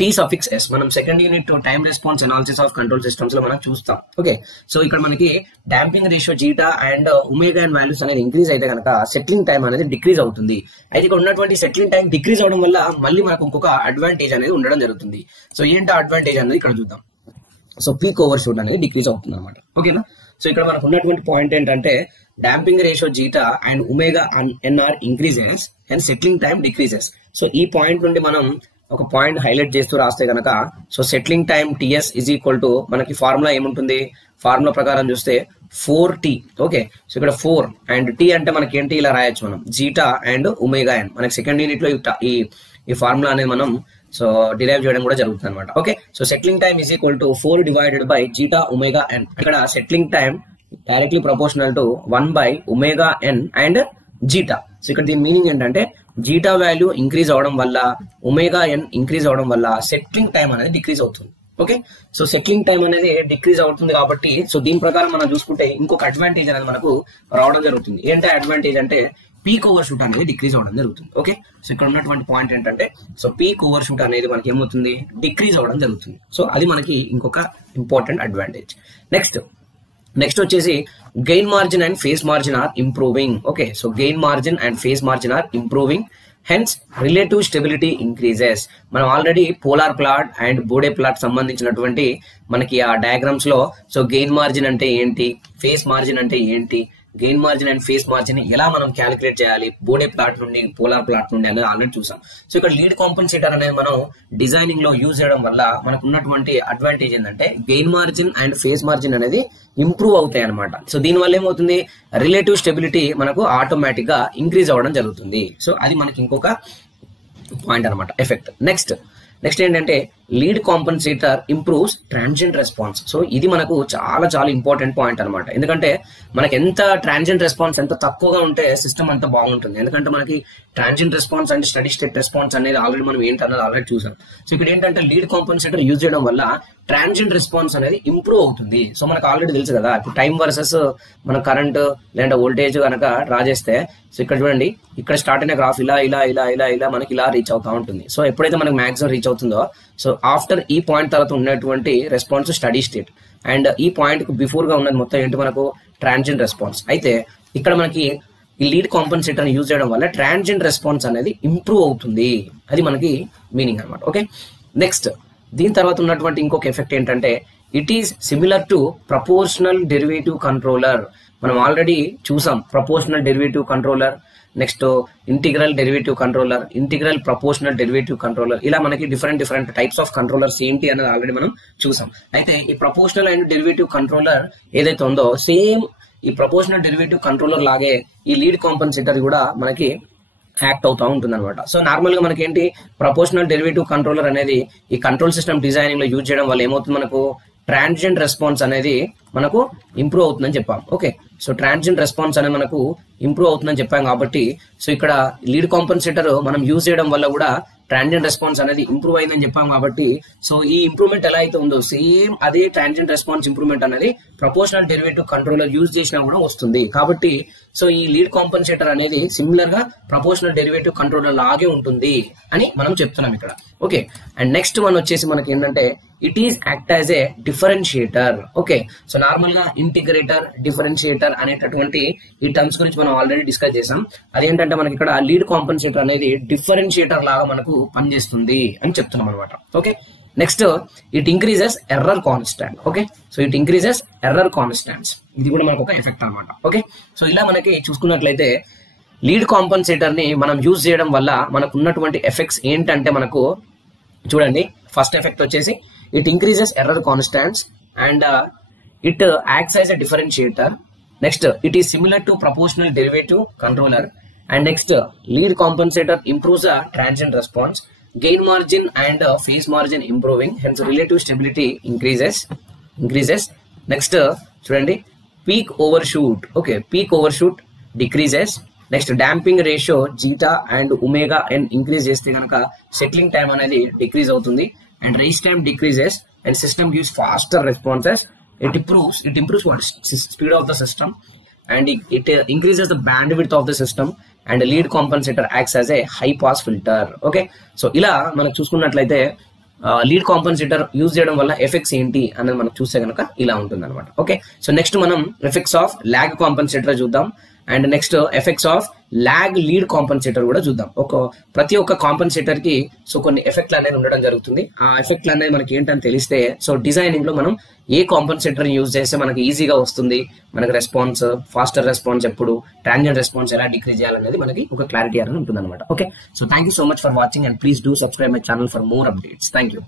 T suffix S. మనం second unit time response analysis of control systems లో మనం చూస్తాం. ఓకే, సో ఇక్కడ మనకి damping ratio zeta and omega N values అనేది ఇంక్రీజ్ అయితే కనుక సెటిలింగ్ టైం అనేది డిక్రీజ్ అవుతుంది. అయితే ఇక్కడ ఉన్నటువంటి సెటిలింగ్ టైం డిక్రీజ్ అవడం వల్ల మళ్ళీ మనకు ఇంకొక అడ్వాంటేజ్ అనేది ఉండడం జరుగుతుంది. సో ఏంటి అడ్వాంటేజ్ అనేది ఇక్కడ చూద్దాం. సో పీక్ ఓవర్ షూట్ అనేది డిక్రీజ్ అవుతుంది అనమాట. ఓకేనా, సో ఇక్కడ మనకు ఉన్నటువంటి పాయింట్ ఏంటంటే damping ratio zeta and omega NR increases and settling time decreases. So ఈ పాయింట్ నుండి మనం ఒక పాయింట్ హైలైట్ చేస్తూ రాస్తే కనుక, so settling time TS is equal to మనకి ఫార్ములా ఏముంటుంది, ఫార్ములా ప్రకారం చూస్తే 4T. ఓకే, సో ఇక్కడ 4 అండ్ T అంటే మనకి ఏంటి, ఇలా రాయొచ్చు మనం, జీటా అండ్ ఒమేగా ఎన్. మనకి సెకండ్ యూనిట్ లో ఈ ఫార్ములా అనేది మనం సో డిరైవ్ చేయడం కూడా జరుగుతుంది అనమాట. Okay, so settling time is equal to 4 divided by zeta omega N. ఇక్కడ settling time directly proportional to 1 by omega N and zeta. So ఇక్కడ దీని మీనింగ్ ఏంటంటే జీటా వాల్యూ ఇంక్రీజ్ అవడం వల్ల ఒమేగా ఎన్ ఇంక్రీజ్ అవడం వల్ల సెటిలింగ్ టైం అనేది డిక్రీజ్ అవుతుంది. ఓకే, సో సెటిలింగ్ టైం అనేది డిక్రీజ్ అవుతుంది కాబట్టి సో దీని ప్రకారం మనం చూసుకుంటే ఇంకొక అడ్వాంటేజ్ అనేది మనకు రావడం జరుగుతుంది. ఏంటంటే అడ్వాంటేజ్ అంటే పీక్ ఓవర్ షూట్ అనేది డిక్రీజ్ అవడం జరుగుతుంది. ఓకే, సో ఇక్కడ ఉన్నటువంటి పాయింట్ ఏంటంటే సో పీక్ ఓవర్ షూట్ అనేది మనకి ఏమవుతుంది, డిక్రీజ్ అవడం జరుగుతుంది. సో అది మనకి ఇంకొక ఇంపార్టెంట్ అడ్వాంటేజ్. నెక్స్ట్ వచ్చేసి gain margin and phase margin are improving. Okay, so gain margin and phase margin are improving, hence relative stability increases. మనం already polar plot and Bode plot సంబంధించినటువంటి మనకి ఆ డయాగ్రామ్స్ లో సో గెయిన్ మార్జిన్ అంటే ఏంటి, ఫేస్ మార్జిన్ అంటే ఏంటి, gain margin and phase margin ఎలా మనం క్యాలిక్యులేట్ చేయాలి బోడే ప్లాట్ నుండి పోలార్ ప్లాట్ నుండి అనేది ఆల్రెడీ చూసాం. సో ఇక్కడ లీడ్ కాంపెన్సేటర్ అనేది మనం డిజైనింగ్ లో యూజ్ చేయడం వల్ల మనకు ఉన్నటువంటి అడ్వాంటేజ్ ఏంటంటే gain margin and phase margin అనేది ఇంప్రూవ్ అవుతాయి అనమాట. సో దీని వల్ల ఏమవుతుంది, రిలేటివ్ స్టెబిలిటీ మనకు ఆటోమేటిక్ గా ఇంక్రీజ్ అవ్వడం జరుగుతుంది. సో అది మనకి ఇంకొక పాయింట్ అనమాట, ఎఫెక్ట్. నెక్స్ట్ ఏంటంటే lead compensator improves transient response. So ఇది మనకు చాలా ఇంపార్టెంట్ పాయింట్ అనమాట. ఎందుకంటే మనకి ఎంత ట్రాన్సియెంట్ రెస్పాన్స్ ఎంత తక్కువగా ఉంటే సిస్టమ్ అంత బాగుంటుంది. ఎందుకంటే మనకి transient response and steady state response అనేది ఆల్రెడీ మనం ఏంటన్నది ఆల్రెడీ చూసాం. సో ఇక్కడ ఏంటంటే లీడ్ కాంపెన్సేటర్ యూజ్ చేయడం వల్ల ట్రాన్సియెంట్ రెస్పాన్స్ అనేది ఇంప్రూవ్ అవుతుంది. సో మనకు ఆల్రెడీ తెలుసు కదా, ఇప్పుడు టైం వర్సెస్ మన కరెంట్ లేదా వోల్టేజ్ కనుక డ్రా చేస్తే సో ఇక్కడ చూడండి, ఇక్కడ స్టార్ట్ అయిన గ్రాఫ్ ఇలా మనకి ఇలా రీచ్ అవుతా ఉంటుంది. సో ఎప్పుడైతే మనకి మాక్సిమం రీచ్ అవుతుందో సో ఆఫ్టర్ ఈ పాయింట్ తర్వాత ఉన్నటువంటి రెస్పాన్స్ స్టడీ స్టేట్ అండ్ ఈ పాయింట్ కు బిఫోర్ గా ఉన్నది మొత్తం ఏంటి మనకు ట్రాన్సియెంట్ రెస్పాన్స్. అయితే ఇక్కడ మనకి ఈ లీడ్ కాంపెన్సేటర్ యూజ్ చేయడం వల్ల ట్రాన్సియెంట్ రెస్పాన్స్ అనేది ఇంప్రూవ్ అవుతుంది. అది మనకి మీనింగ్ అనమాట. ఓకే, నెక్స్ట్ దీని తర్వాత ఉన్నటువంటి ఇంకొక ఎఫెక్ట్ ఏంటంటే it is similar to proportional derivative controller. మనం ఆల్రెడీ చూసాం proportional derivative controller, next integral derivative controller, integral proportional derivative controller, ఇలా మనకి డిఫరెంట్ టైప్స్ ఆఫ్ కంట్రోలర్స్ ఏంటి అనేది ఆల్రెడీ మనం చూసాం. అయితే ఈ ప్రపోర్షనల్ అండ్ డెరివేటివ్ కంట్రోలర్ ఏదైతే ఉందో సేమ్ ఈ ప్రపోర్షనల్ డెరివేటివ్ కంట్రోలర్ లాగే ఈ లీడ్ కాంపెన్సేటర్ కూడా మనకి యాక్ట్ అవుతా ఉంటుంది అనమాట. సో నార్మల్ గా మనకి ఏంటి ప్రపోర్షనల్ డెరివేటివ్ కంట్రోలర్ అనేది ఈ కంట్రోల్ సిస్టమ్ డిజైనింగ్ లో యూజ్ చేయడం వల్ల ఏమవుతుంది, మనకు ట్రాన్సియెంట్ రెస్పాన్స్ అనేది మనకు ఇంప్రూవ్ అవుతుందని చెప్పాం. ఓకే, సో ట్రాన్సియెంట్ రెస్పాన్స్ అనేది మనకు ఇంప్రూవ్ అవుతుందని చెప్పాం కాబట్టి సో ఇక్కడ లీడ్ కాంపెన్సేటర్ మనం యూజ్ చేయడం వల్ల కూడా ట్రాన్సియెంట్ రెస్పాన్స్ అనేది ఇంప్రూవ్ అయిందని చెప్పాం కాబట్టి సో ఈ ఇంప్రూవ్మెంట్ ఎలా అయితే ఉందో సేమ్ అదే ట్రాన్సియెంట్ రెస్పాన్స్ ఇంప్రూవ్మెంట్ అనేది ప్రపోర్షనల్ డెరివేటివ్ కంట్రోలర్ యూజ్ చేసినా కూడా వస్తుంది. కాబట్టి సో ఈ లీడ్ కాంపెన్సేటర్ అనేది సిమిలర్ గా ప్రపోర్షనల్ డెరివేటివ్ కంట్రోలర్ లాగే ఉంటుంది అని మనం చెప్తున్నాం ఇక్కడ. ఓకే, అండ్ నెక్స్ట్ వన్ వచ్చేసి మనకి ఏంటంటే it is act as a differentiator. Okay, so normal గా ఇంటిగ్రేటర్, డిఫరెన్షియేటర్ అనేటటువంటి ఈ టర్మ్స్ గురించి మనం ఆల్రెడీ డిస్కస్ చేసాం. అదేంటంటే మనకి ఇక్కడ లీడ్ కాంపెన్సేటర్ అనేది డిఫరెన్షియేటర్ లాగా మనకు పనిచేస్తుంది అని చెప్తున్నాం అనమాట. Okay, next it increases error constant. Okay, so it increases error constants. ఇది కూడా మనకు ఒక ఎఫెక్ట్ అనమాట. ఓకే, సో ఇలా మనకి చూసుకున్నట్లయితే లీడ్ కాంపన్సేటర్ ని మనం యూజ్ చేయడం వల్ల మనకు ఉన్నటువంటి ఎఫెక్ట్స్ ఏంటంటే మనకు చూడండి, ఫస్ట్ ఎఫెక్ట్ వచ్చేసి it increases error constants and it acts as a differentiator. Next it is similar to proportional derivative controller. And next lead compensator improves the transient response, gain margin and phase margin improving, hence relative stability increases. Next చూడండి, peak overshoot. Okay, peak overshoot decreases. Next damping ratio zeta and omega n increase చేస్తే కనుక settling time అనేది decrease అవుతుంది and race time decreases and system gives faster responses. It improves what speed of the system and it increases the bandwidth of the system and lead compensator acts as a high pass filter. Okay, so ఇలా మనకు చూసుకున్నట్లయితే లీడ్ కాంపన్సేటర్ యూజ్ చేయడం వల్ల ఎఫెక్ట్స్ ఏంటి అనేది మనం చూస్తే కనుక ఇలా ఉంటుంది అనమాట. ఓకే, సో నెక్స్ట్ మనం ఎఫెక్ట్స్ ఆఫ్ ల్యాగ్ కాంపన్సేటర్ చూద్దాం and next effects of lag lead compensator కూడా చూద్దాం. ప్రతి ఒక్క కాంపన్సేటర్ కి సో కొన్ని ఎఫెక్ట్లు అనేది ఉండడం జరుగుతుంది. ఆ ఎఫెక్ట్లు అనేది మనకి ఏంటని తెలిస్తే సో డిజైనింగ్ లో మనం ఏ కాంపన్సేటర్ యూజ్ చేస్తే మనకి ఈజీగా వస్తుంది, మనకి రెస్పాన్స్ ఫాస్టర్ రెస్పాన్స్ ఎప్పుడు, ట్రాన్సియెంట్ రెస్పాన్స్ ఎలా డిక్రీజ్ చేయాలనేది మనకి ఒక క్లారిటీ అనేది ఉంటుంది అనమాట. Okay, so thank you so much for watching and please do subscribe my channel for more updates. Thank you.